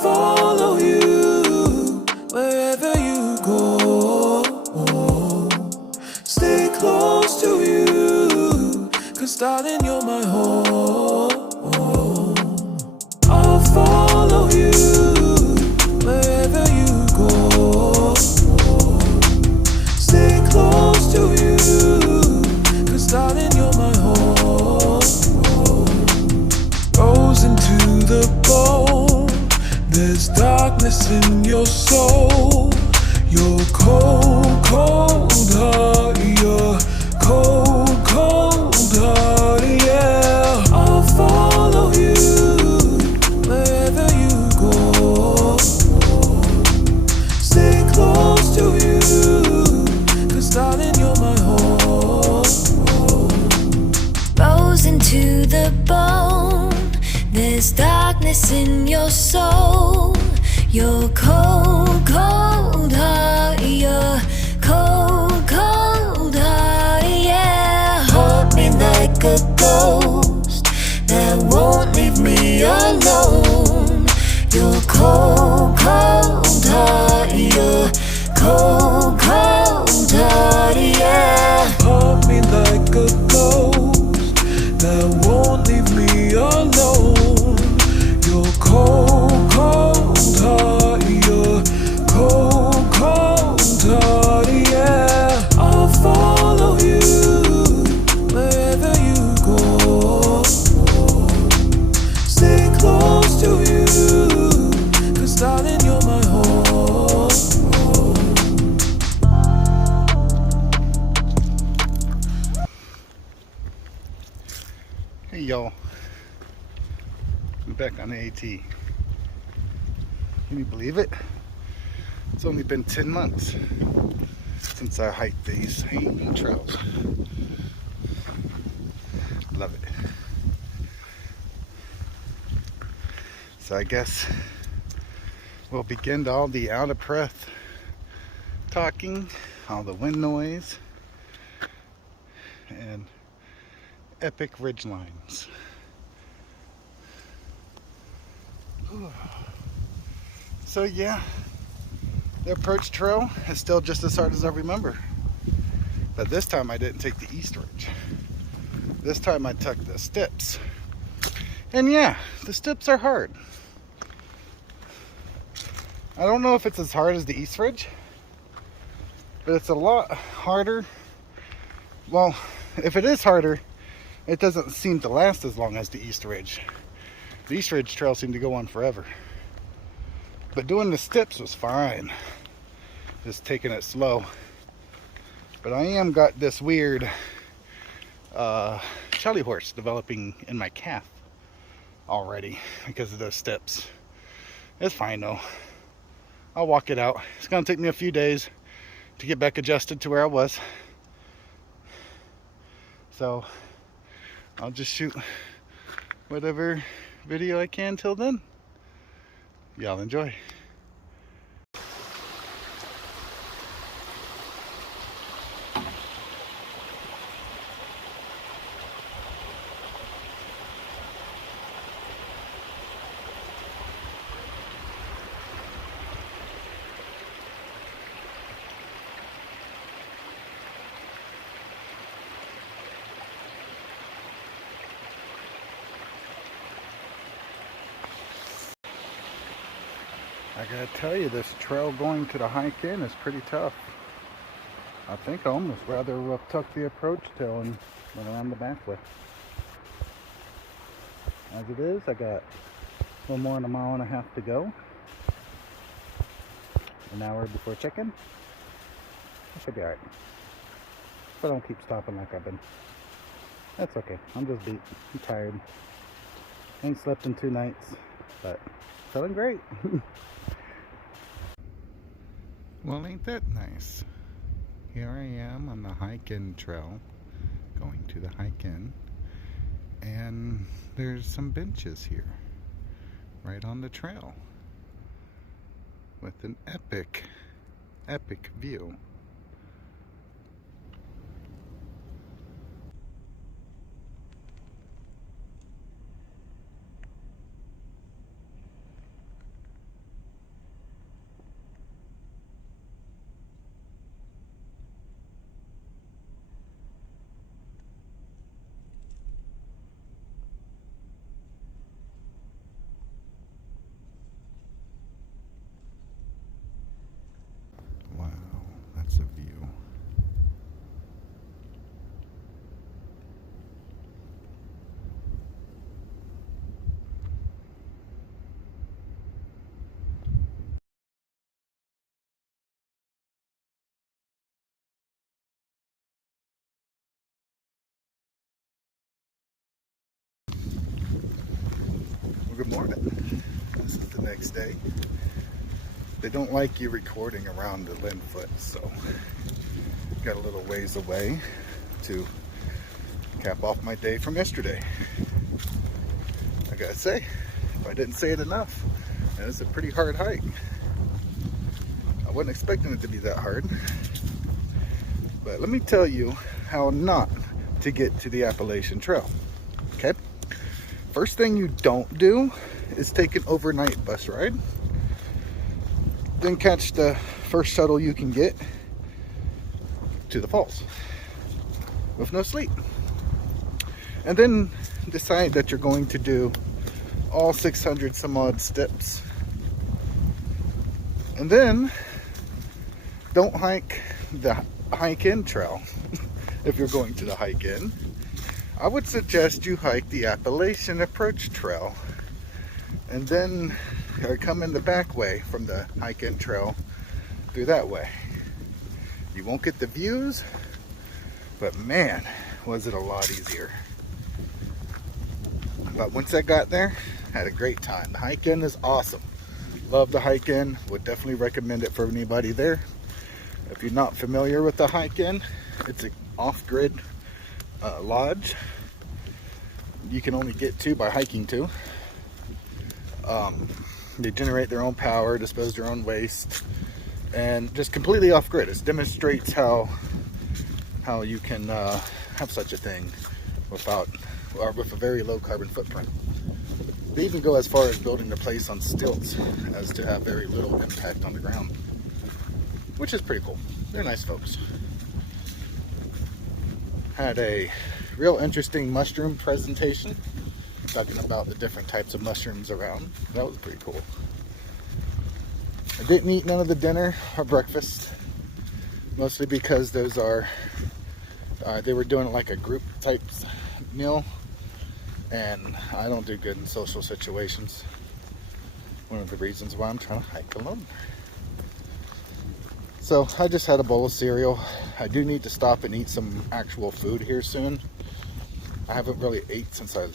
follow you wherever you go. Stay close to you, 'cause darling, you're my home. I'll follow you wherever you go. Stay close to you, 'cause darling, you're my home. Frozen to the bone, there's darkness in your soul. You're cold, cold heart, you're cold, cold heart, yeah. I'll follow you wherever you go. Stay close to you, 'cause darling, you're my home. Frozen to the bone, there's darkness in your soul. You're cold, cold heart, you're cold, cold heart, yeah. Haunt me like a ghost that won't leave me alone. You're cold, cold heart, you're cold, cold heart, yeah. Haunt me like a ghost that won't leave me alone. You're cold, cold heart, you're cold, cold heart, yeah. I'll follow you wherever you go. Stay close to you, 'cause darling, you're my home. Hey y'all, I'm back on the AT. Can you believe it? It's only been 10 months since I hiked these hanging trails. Love it. So I guess we'll begin all the out of breath talking, all the wind noise, and epic ridge lines. So yeah, the approach trail is still just as hard as I remember. But this time I didn't take the east ridge. This time I took the steps. And yeah, the steps are hard. I don't know if it's as hard as the east ridge, but it's a lot harder. Well, if it is harder, it doesn't seem to last as long as the east ridge. The east ridge trail seemed to go on forever. But doing the steps was fine. Just taking it slow. But I am got this weird Charlie horse developing in my calf already because of those steps. It's fine though. I'll walk it out. It's gonna take me a few days to get back adjusted to where I was. So I'll just shoot whatever video I can till then. Y'all enjoy. I gotta tell you, this trail going to the hike in is pretty tough. I think I almost rather have tucked the approach tail and went around the back way. As it is, I got a little more than a mile and a half to go. An hour before check-in. I should be alright. If I don't keep stopping like I've been. That's okay. I'm just beat. I'm tired. Ain't slept in 2 nights, but feeling great. Well, ain't that nice? Here I am on the hike-in trail, going to the hike-in, and there's some benches here, right on the trail, with an epic view. That's a view. Well, good morning. This is the next day. They don't like you recording around the Linfoot, so got a little ways away to cap off my day from yesterday. I gotta say, if I didn't say it enough, it's a pretty hard hike. I wasn't expecting it to be that hard, but let me tell you how not to get to the Appalachian Trail. Okay? First thing you don't do is take an overnight bus ride. Then catch the first shuttle you can get to the falls with no sleep. And then decide that you're going to do all 600 some odd steps. And then don't hike the hike-in trail. If you're going to the hike-in, I would suggest you hike the Appalachian Approach Trail. And then come in the back way from the hike-in trail through that way. You won't get the views, but man, was it a lot easier. But once I got there, had a great time. The hike-in is awesome. Love the hike-in. Would definitely recommend it for anybody there. If you're not familiar with the hike-in, it's an off-grid lodge you can only get to by hiking to. They generate their own power, dispose their own waste, and just completely off-grid. It demonstrates how you can have such a thing with a very low carbon footprint. They even go as far as building the place on stilts as to have very little impact on the ground, which is pretty cool. They're nice folks. Had a real interesting mushroom presentation, talking about the different types of mushrooms around. That was pretty cool. I didn't eat none of the dinner or breakfast, mostly because those are, they were doing like a group type meal, and I don't do good in social situations. One of the reasons why I'm trying to hike alone. So I just had a bowl of cereal. I do need to stop and eat some actual food here soon. I haven't really ate since I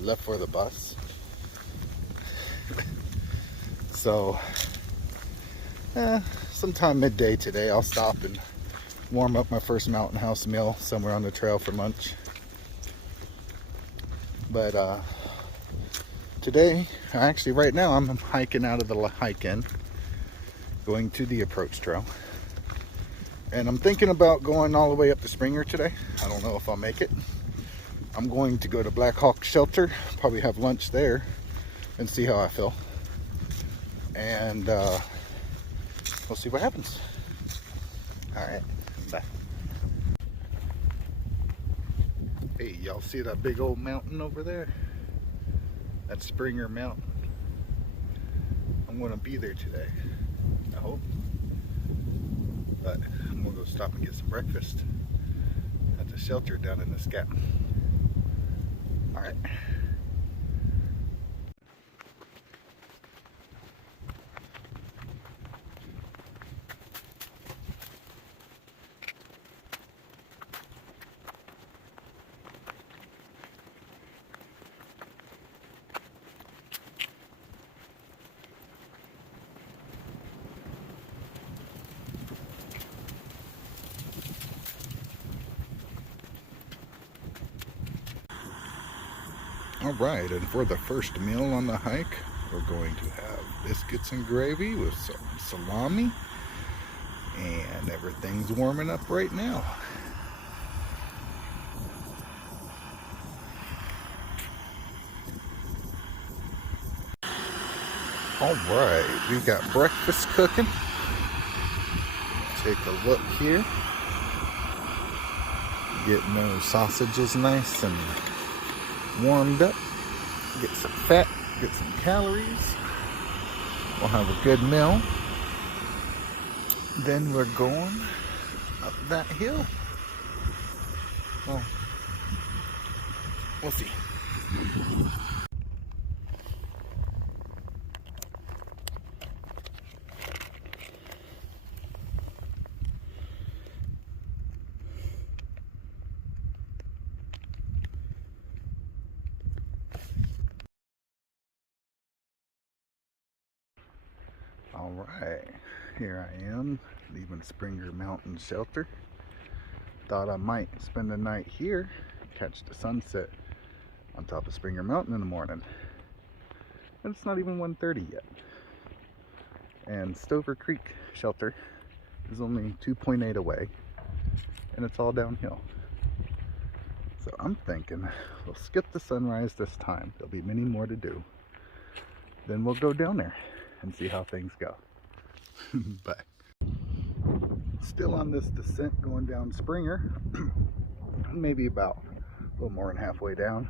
left for the bus. So sometime midday today I'll stop and warm up my first Mountain House meal somewhere on the trail for lunch. But today, actually right now, I'm hiking out of the hike-in, going to the approach trail. And I'm thinking about going all the way up to Springer today. I don't know if I'll make it. I'm going to go to Black Hawk Shelter, probably have lunch there, and see how I feel. And we'll see what happens. All right, bye. Hey, y'all see that big old mountain over there? That's Springer Mountain. I'm gonna be there today, I hope. But I'm gonna go stop and get some breakfast at the shelter down in this gap. All right. All right, and for the first meal on the hike, we're going to have biscuits and gravy with some salami, and everything's warming up right now. All right, we got breakfast cooking. Take a look here. Getting those sausages nice and warmed up. Get some fat, get some calories. We'll have a good meal. Then we're going up that hill. Well, we'll see. All right, here I am leaving Springer Mountain Shelter. Thought I might spend the night here, catch the sunset on top of Springer Mountain in the morning. And it's not even 1:30 yet. And Stover Creek Shelter is only 2.8 away, and it's all downhill. So I'm thinking we'll skip the sunrise this time. There'll be many more to do. Then we'll go down there and see how things go. Bye. Still on this descent going down Springer. Maybe about a little more than halfway down.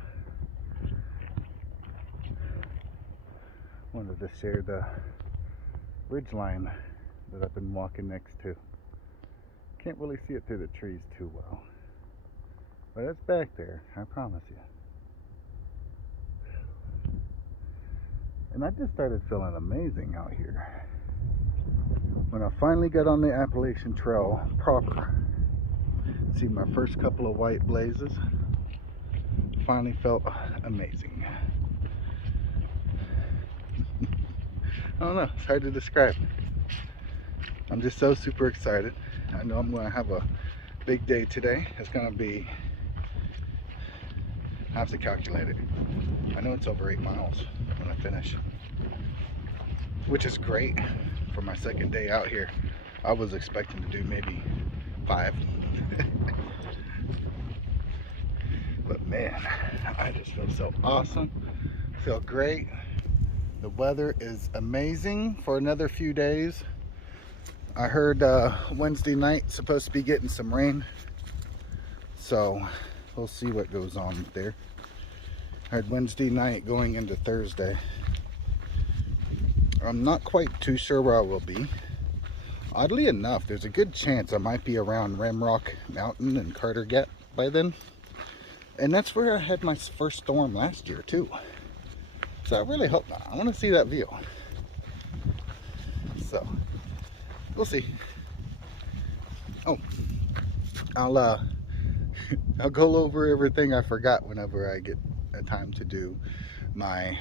Wanted to share the ridge line that I've been walking next to. Can't really see it through the trees too well, but it's back there, I promise you. And I just started feeling amazing out here when I finally got on the Appalachian Trail proper. See my first couple of white blazes. Finally felt amazing. I don't know, it's hard to describe. I'm just so super excited. I know I'm going to have a big day today. It's going to be, I have to calculate it. I know it's over 8 miles when I finish, which is great for my second day out here. I was expecting to do maybe 5. But man, I just feel so awesome. Feel great. The weather is amazing for another few days. I heard Wednesday night supposed to be getting some rain, so we'll see what goes on there. I heard Wednesday night going into Thursday. I'm not quite too sure where I will be. Oddly enough, there's a good chance I might be around Ramrock Mountain and Carter Gap by then. And that's where I had my first storm last year too. So I really hope not. I want to see that view. So we'll see. Oh, I'll go over everything I forgot whenever I get a time to do my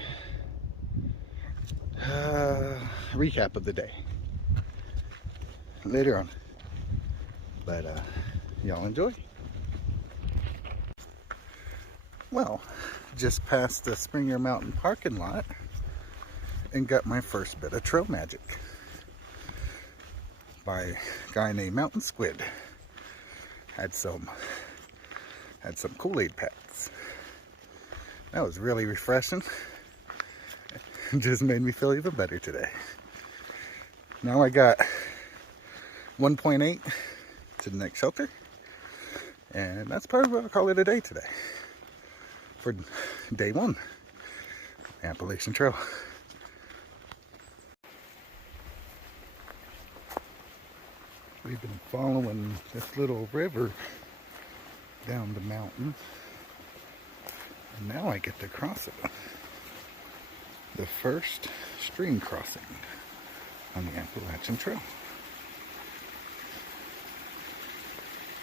recap of the day later on. But y'all enjoy. Well, just passed the Springer Mountain parking lot and got my first bit of trail magic by a guy named Mountain Squid. Had some Kool-Aid packs. That was really refreshing. It just made me feel even better today. Now I got 1.8 to the next shelter, and that's probably what I'll call it a day today. For day 1, Appalachian Trail. We've been following this little river down the mountain, and now I get to cross it. The first stream crossing on the Appalachian Trail.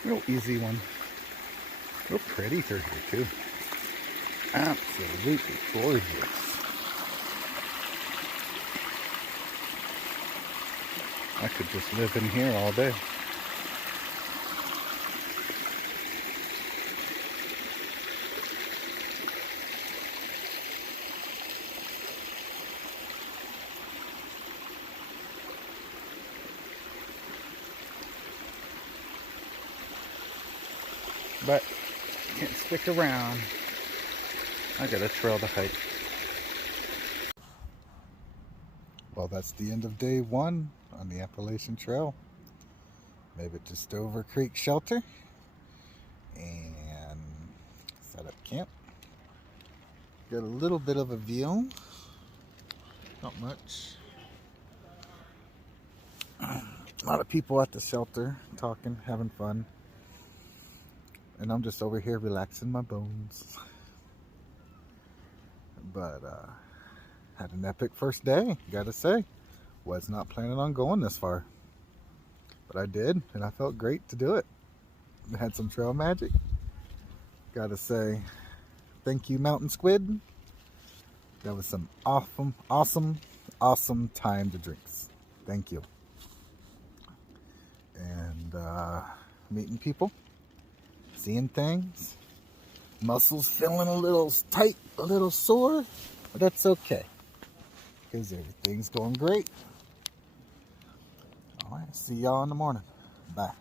Real easy one. Real pretty through here too. Absolutely gorgeous. I could just live in here all day. But can't stick around. I got a trail to hike. Well, that's the end of day 1 on the Appalachian Trail. Made it to Stover Creek Shelter and set up camp. Got a little bit of a view, not much. lot of people at the shelter talking, having fun. And I'm just over here relaxing my bones. But had an epic first day, gotta say. Was not planning on going this far. But I did, and I felt great to do it. Had some trail magic. Gotta say, thank you, Mountain Squid. That was some awesome timed drinks. Thank you. And meeting people, seeing things, muscles feeling a little tight, a little sore, but that's okay because everything's going great. All right, see y'all in the morning. Bye.